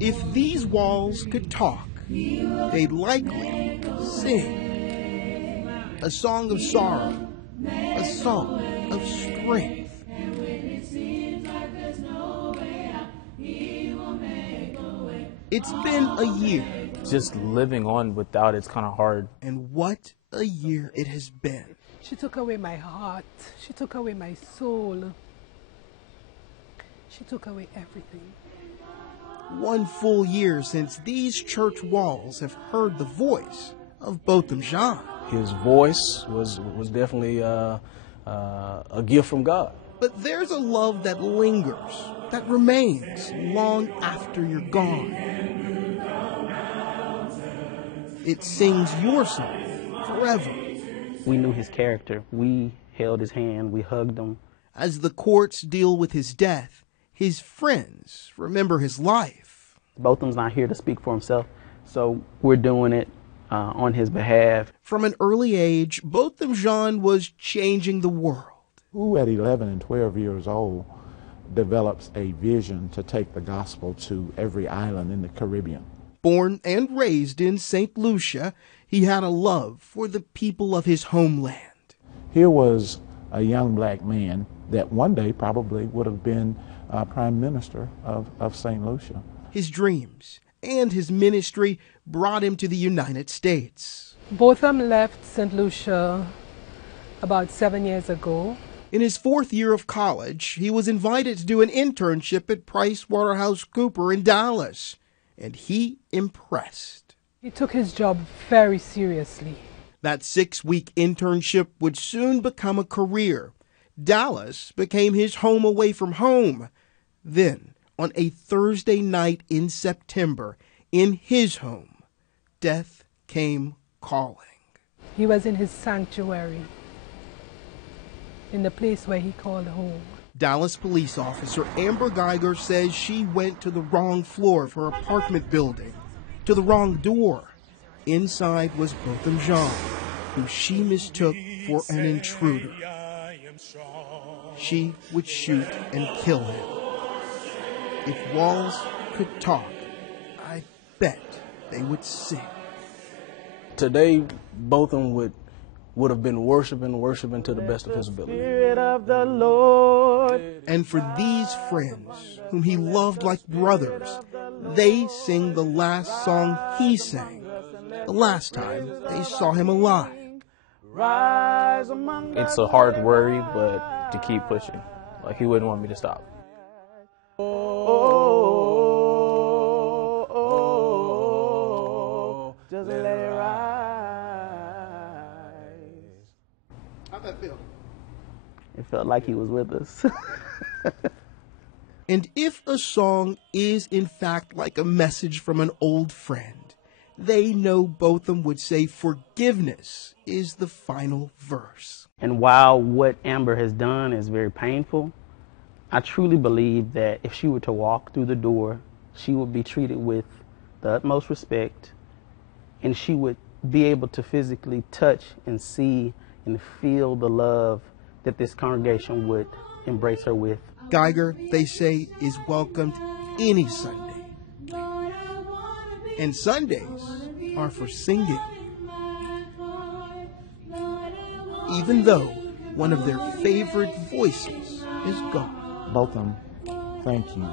If these walls could talk, they'd likely sing a song of sorrow, a song of strength. It's been a year. Just living on without it's kind of hard. And what a year it has been. She took away my heart. She took away my soul. She took away everything. 1 full year since these church walls have heard the voice of Botham Jean. His voice was definitely a gift from God. But there's a love that lingers, that remains long after you're gone. It sings your song forever. We knew his character. We held his hand. We hugged him. As the courts deal with his death, his friends remember his life. Botham's not here to speak for himself, so we're doing it on his behalf. From an early age, Botham Jean was changing the world. Who at 11 and 12 years old develops a vision to take the gospel to every island in the Caribbean? Born and raised in St. Lucia, he had a love for the people of his homeland. Here was a young black man that one day probably would have been Prime Minister of St. Lucia. His dreams and his ministry brought him to the United States. Botham left St. Lucia about 7 years ago. In his 4th year of college, he was invited to do an internship at PricewaterhouseCoopers in Dallas, and he impressed. He took his job very seriously. That 6-week internship would soon become a career. Dallas became his home away from home. Then, on a Thursday night in September, in his home, death came calling. He was in his sanctuary, in the place where he called home. Dallas police officer Amber Geiger says she went to the wrong floor of her apartment building, to the wrong door. Inside was Botham Jean, who she mistook for an intruder. She would shoot and kill him. If walls could talk, I bet they would sing. Today, Botham would have been worshiping to the best of his ability. Spirit of the Lord. And for these friends, whom he loved like brothers, they sing the last song he sang, the last time they saw him alive. It's a hard worry, but to keep pushing. Like, he wouldn't want me to stop. Just let it rise. How'd that feel? It felt like he was with us. And if a song is in fact like a message from an old friend, they know Botham would say forgiveness is the final verse. And while what Amber has done is very painful, I truly believe that if she were to walk through the door, she would be treated with the utmost respect, and she would be able to physically touch and see and feel the love that this congregation would embrace her with. Geiger, they say, is welcomed any Sunday. And Sundays are for singing. Even though one of their favorite voices is gone. Botham, thank you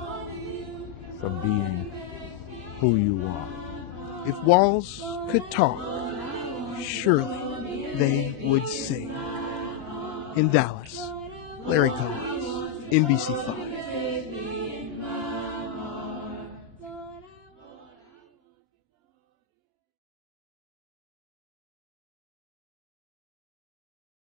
for being who you are. If walls could talk, surely they would sing. In Dallas, Larry Collins, NBC5.